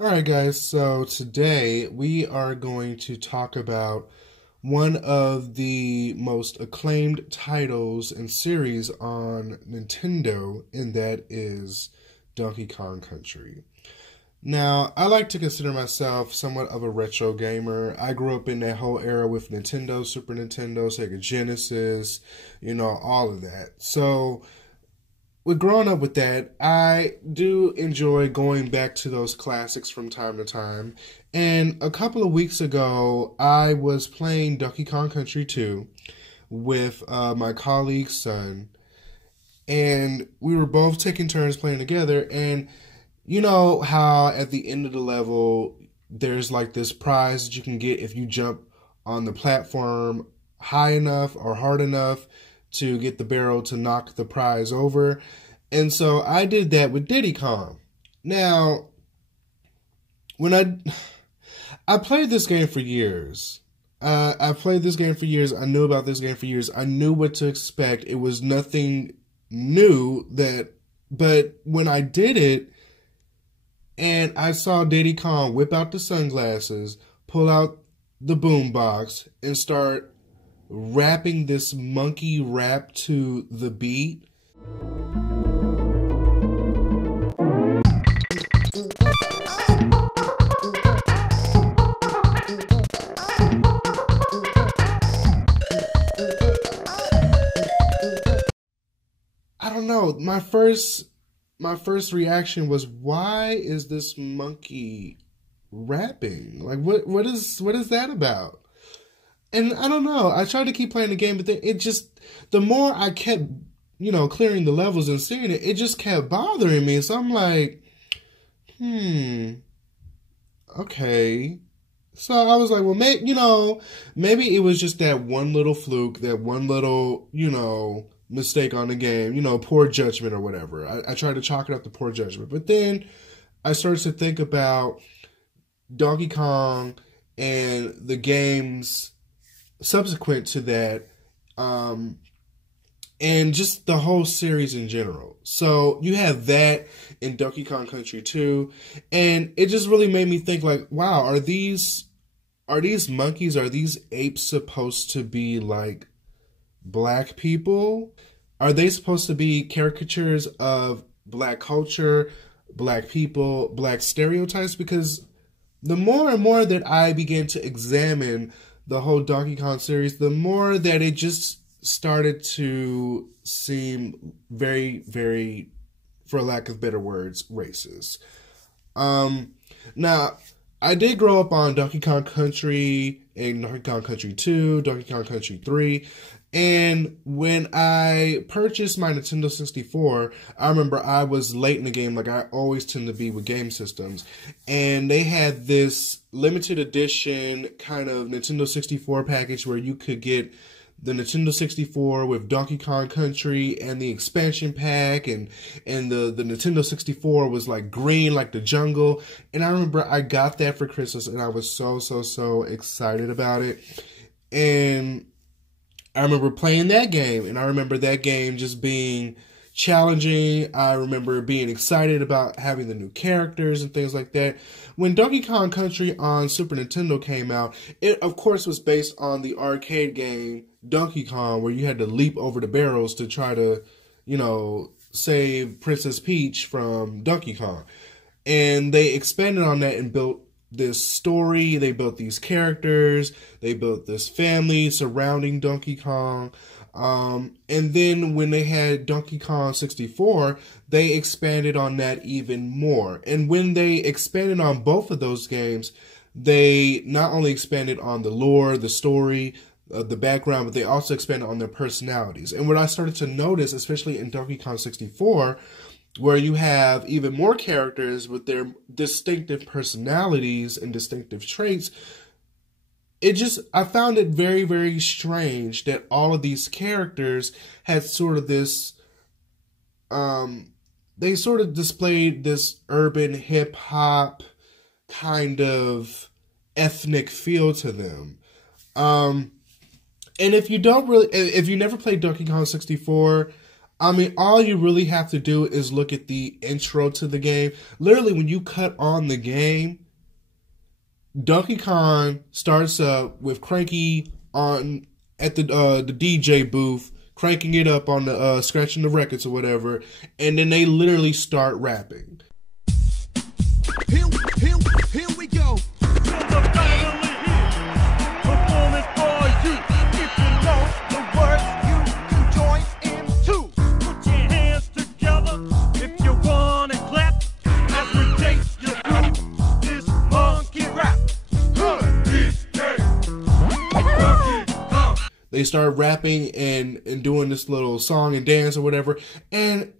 Alright guys, so today we are going to talk about one of the most acclaimed titles and series on Nintendo, and that is Donkey Kong Country. Now, I like to consider myself somewhat of a retro gamer. I grew up in that whole era with Nintendo, Super Nintendo, Sega Genesis, all of that. So, with growing up with that, I do enjoy going back to those classics from time to time. And a couple of weeks ago, I was playing Donkey Kong Country 2 with my colleague's son. And we were both taking turns playing together. And you know how at the end of the level, there's like this prize that you can get if you jump on the platform high enough or hard enough to get the barrel to knock the prize over. And so I did that with Diddy Kong. Now, when I played this game for years. I played this game for years. I knew about this game for years. I knew what to expect. It was nothing new but when I did it and I saw Diddy Kong whip out the sunglasses, pull out the boombox, and start rapping this monkey rap to the beat. I don't know. My first reaction was, why is this monkey rapping? Like, what is that about? And I don't know. I tried to keep playing the game, but then the more I kept, clearing the levels and seeing it, it just kept bothering me. So I'm like, okay. So I was like, well, maybe it was just that one little fluke, that one little, mistake on the game, poor judgment or whatever. I tried to chalk it up to poor judgment. But then I started to think about Donkey Kong and the games subsequent to that, and just the whole series in general. So you have that in Donkey Kong Country 2, and it just really made me think, like, wow, are these monkeys, are these apes supposed to be like black people? Are they supposed to be caricatures of black culture, black people, black stereotypes? Because the more and more that I began to examine the whole Donkey Kong series, the more that it just started to seem very, very, for lack of better words, racist. Now, I did grow up on Donkey Kong Country and Donkey Kong Country 2, Donkey Kong Country 3. And when I purchased my Nintendo 64, I remember I was late in the game, like I always tend to be with game systems. And they had this limited edition kind of Nintendo 64 package where you could get the Nintendo 64 with Donkey Kong Country and the expansion pack, and the Nintendo 64 was like green like the jungle. And I remember I got that for Christmas and I was so excited about it. And I remember playing that game, and I remember that game just being challenging. I remember being excited about having the new characters and things like that. When Donkey Kong Country on Super Nintendo came out, it of course was based on the arcade game Donkey Kong, where you had to leap over the barrels to try to, save Princess Peach from Donkey Kong. And they expanded on that and built this story, they built these characters, they built this family surrounding Donkey Kong. And then when they had Donkey Kong 64, they expanded on that even more. And when they expanded on both of those games, they not only expanded on the lore, the story, the background, but they also expanded on their personalities. And what I started to notice, especially in Donkey Kong 64, where you have even more characters with their distinctive personalities and distinctive traits, I found it very, very strange that all of these characters had sort of this, they sort of displayed this urban hip-hop kind of ethnic feel to them. And if you never played Donkey Kong 64, I mean, all you really have to do is look at the intro to the game. Literally, when you cut on the game, Donkey Kong starts up with Cranky on at the DJ booth, cranking it up on the scratching the records or whatever, and then they literally start rapping. Here we go. Performance for you. If you know the words, you can join in too. Put your hands together if you wanna clap. As we take you through this monkey rap. They start rapping and doing this little song and dance or whatever. And,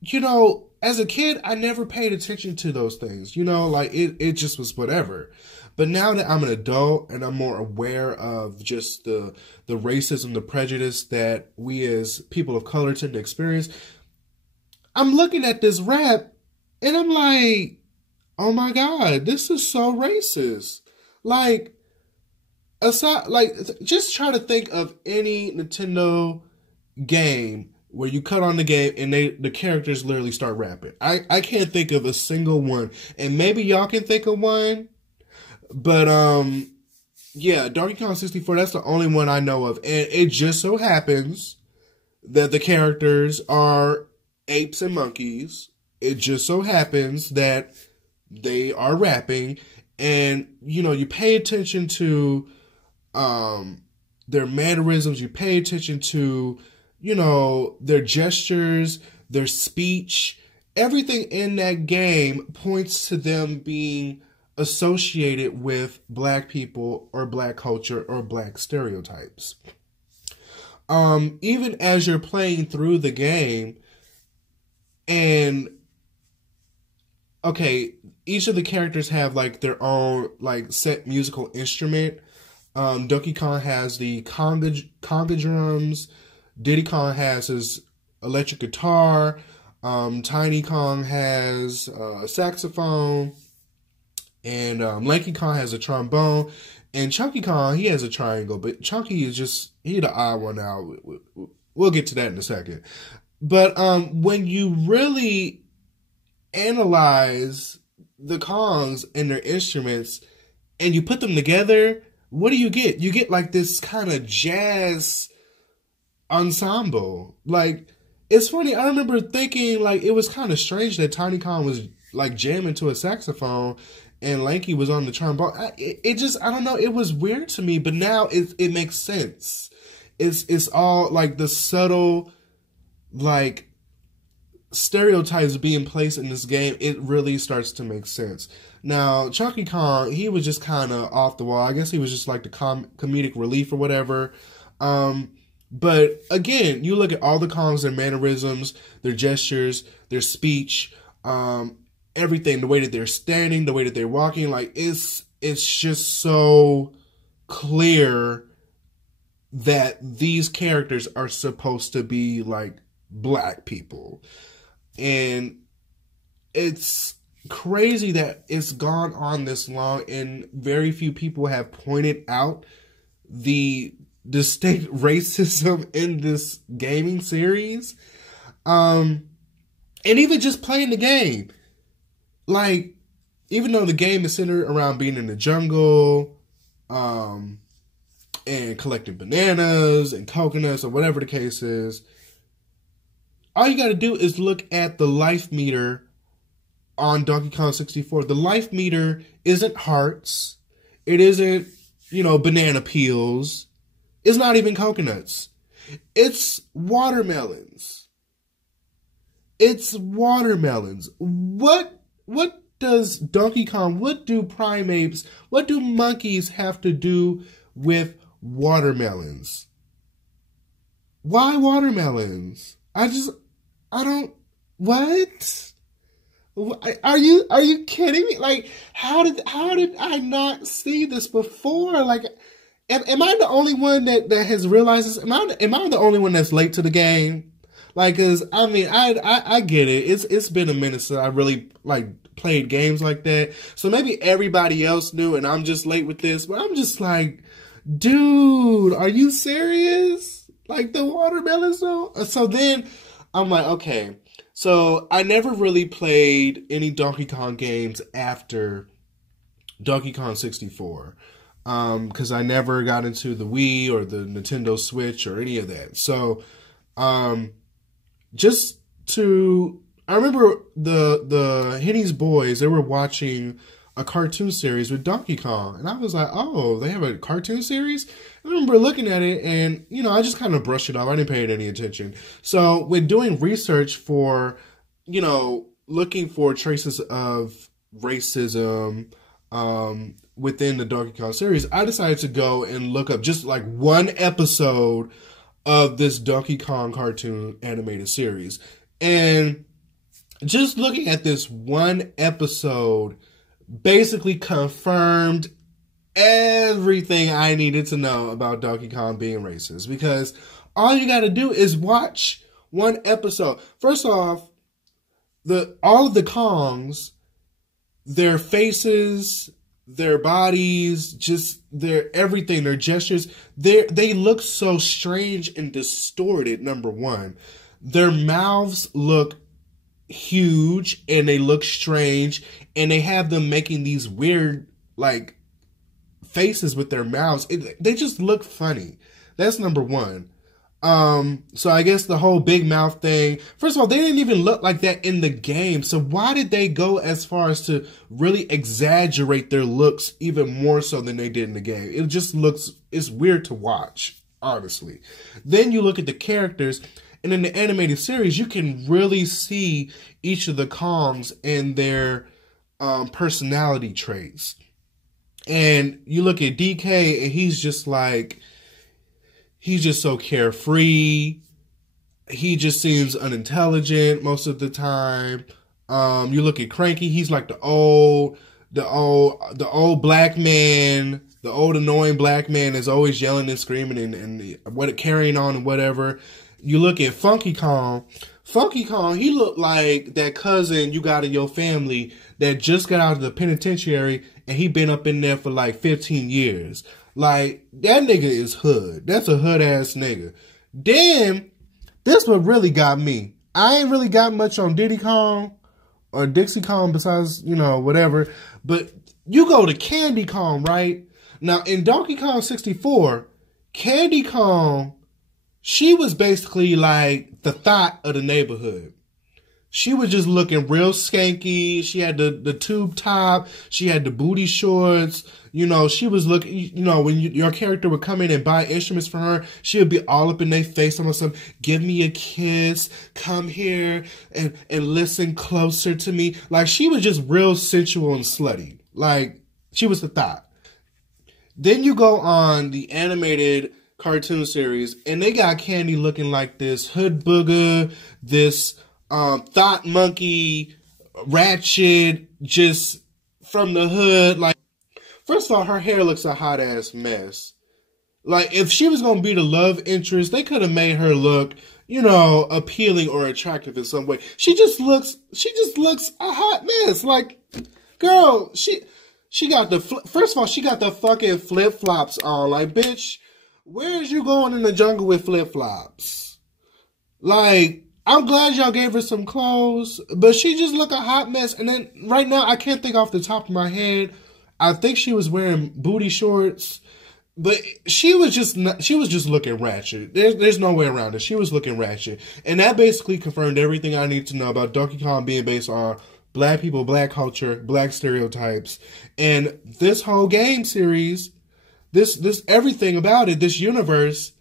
you know, as a kid, I never paid attention to those things. You know, like it just was whatever. But now that I'm an adult and I'm more aware of just the racism, the prejudice that we as people of color tend to experience, I'm looking at this rap and I'm like, oh my God, this is so racist. Like, aside, like, just try to think of any Nintendo game where you cut on the game and the characters literally start rapping. I can't think of a single one. And maybe y'all can think of one. But yeah, Donkey Kong 64, that's the only one I know of. And it just so happens that the characters are apes and monkeys. It just so happens that they are rapping. And, you know, you pay attention to their mannerisms. You pay attention to, you know, their gestures, their speech. Everything in that game points to them being associated with black people or black culture or black stereotypes. Even as you're playing through the game, and okay, each of the characters have like their own like set musical instrument. Donkey Kong has the conga drums. Diddy Kong has his electric guitar. Tiny Kong has a saxophone. And Lanky Kong has a trombone. And Chunky Kong, he has a triangle. But Chunky is just, he the odd one out. We'll get to that in a second. But when you really analyze the Kongs and their instruments and you put them together, what do you get? You get like this kind of jazz ensemble. Like, it's funny, I remember thinking like it was kind of strange that Tiny Kong was like jamming to a saxophone and Lanky was on the trombone. It just, I don't know, it was weird to me, but now it makes sense. It's all like the subtle like stereotypes being placed in this game. It really starts to make sense. Now, Chunky Kong, he was just kind of off the wall. I guess he was just like the comedic relief or whatever. But again, you look at all the Kongs, their mannerisms, their gestures, their speech, everything, the way that they're standing, the way that they're walking, like it's just so clear that these characters are supposed to be like black people. And it's crazy that it's gone on this long and very few people have pointed out the distinct racism in this gaming series. And even just playing the game. Like, even though the game is centered around being in the jungle, and collecting bananas and coconuts or whatever the case is, all you gotta do is look at the life meter on Donkey Kong 64. The life meter isn't hearts. It isn't, you know, banana peels. It's not even coconuts. It's watermelons. It's watermelons. What does Donkey Kong, what do primates, what do monkeys have to do with watermelons? Why watermelons? I don't, what? Are you kidding me? Like, how did I not see this before? Like, am I the only one that has realized this? Am I the only one that's late to the game? Like, cause I mean, I get it. It's been a minute since I really like played games like that. So maybe everybody else knew and I'm just late with this, but I'm just like, dude, are you serious? Like the watermelon zone? So then, I'm like, okay. So I never really played any Donkey Kong games after Donkey Kong 64. Because I never got into the Wii or the Nintendo Switch or any of that. So, just to, I remember the Henny's boys, they were watching a cartoon series with Donkey Kong. And I was like, oh, they have a cartoon series? I remember looking at it and, you know, I just kind of brushed it off. I didn't pay it any attention. So when doing research for, you know, looking for traces of racism, within the Donkey Kong series, I decided to go and look up just like one episode of this Donkey Kong cartoon animated series. And just looking at this one episode basically confirmed everything I needed to know about Donkey Kong being racist. Because all you got to do is watch one episode. First off, all of the Kongs, their faces, their bodies, just their everything, their gestures, they look so strange and distorted, number one. Their mouths look huge and they look strange, and they have them making these weird, like, faces with their mouths. They just look funny. That's number one. So I guess the whole big mouth thing, first of all, they didn't even look like that in the game. So why did they go as far as to really exaggerate their looks even more so than they did in the game? It just looks, it's weird to watch, honestly. Then you look at the characters, and in the animated series, you can really see each of the Kongs and their personality traits. And you look at DK, and he's just like, he's just so carefree. He just seems unintelligent most of the time. You look at Cranky, he's like the old black man, the old annoying black man is always yelling and screaming and what carrying on and whatever. You look at Funky Kong. Funky Kong, he looked like that cousin you got in your family that just got out of the penitentiary and he been up in there for like 15 years. Like, that nigga is hood. That's a hood-ass nigga. Then, this what really got me. I ain't really got much on Diddy Kong or Dixie Kong besides, you know, whatever. But you go to Candy Kong, right? Now, in Donkey Kong 64, Candy Kong, she was basically like the thought of the neighborhood. She was just looking real skanky. She had the tube top. She had the booty shorts. You know, she was looking, you know, when your character would come in and buy instruments for her, she would be all up in their face. Almost some, give me a kiss. Come here and listen closer to me. Like, she was just real sensual and slutty. Like, she was the thought. Then you go on the animated cartoon series, and they got Candy looking like this hood booger, this thought monkey, ratchet, just from the hood. Like, first of all, her hair looks a hot ass mess. Like, if she was gonna be the love interest, they could have made her look, you know, appealing or attractive in some way. She just looks a hot mess. Like, girl, she got the first of all, she got the fucking flip flops on. Like, bitch, where is you going in the jungle with flip flops? Like, I'm glad y'all gave her some clothes, but she just look a hot mess. And then right now, I can't think off the top of my head. I think she was wearing booty shorts, but she was just looking ratchet. There's no way around it. She was looking ratchet, and that basically confirmed everything I need to know about Donkey Kong being based on black people, black culture, black stereotypes, and this whole game series, this everything about it, this universe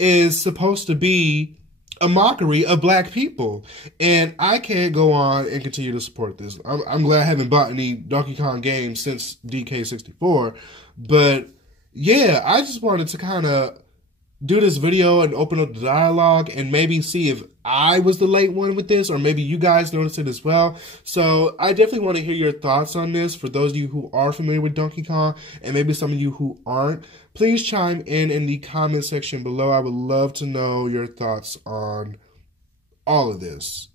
is supposed to be a mockery of black people. And I can't go on and continue to support this. I'm glad I haven't bought any Donkey Kong games since DK64. But yeah, I just wanted to kind of do this video and open up the dialogue and maybe see if I was the late one with this, or maybe you guys noticed it as well. So I definitely want to hear your thoughts on this. For those of you who are familiar with Donkey Kong, and maybe some of you who aren't, please chime in the comment section below. I would love to know your thoughts on all of this.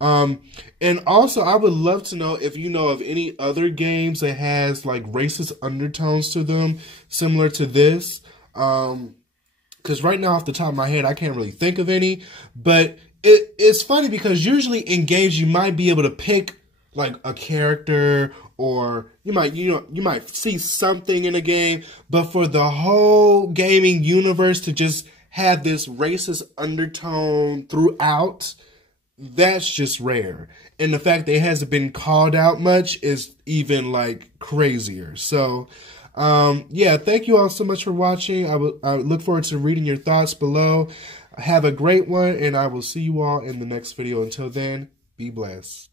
And also, I would love to know if you know of any other games that has like racist undertones to them, similar to this. Because right now, off the top of my head, I can't really think of any. But it's funny because usually in games you might be able to pick like a character, or you might see something in a game, but for the whole gaming universe to just have this racist undertone throughout, that's just rare. And the fact that it hasn't been called out much is even like crazier. So yeah, thank you all so much for watching. I look forward to reading your thoughts below. Have a great one, and I will see you all in the next video. Until then, be blessed.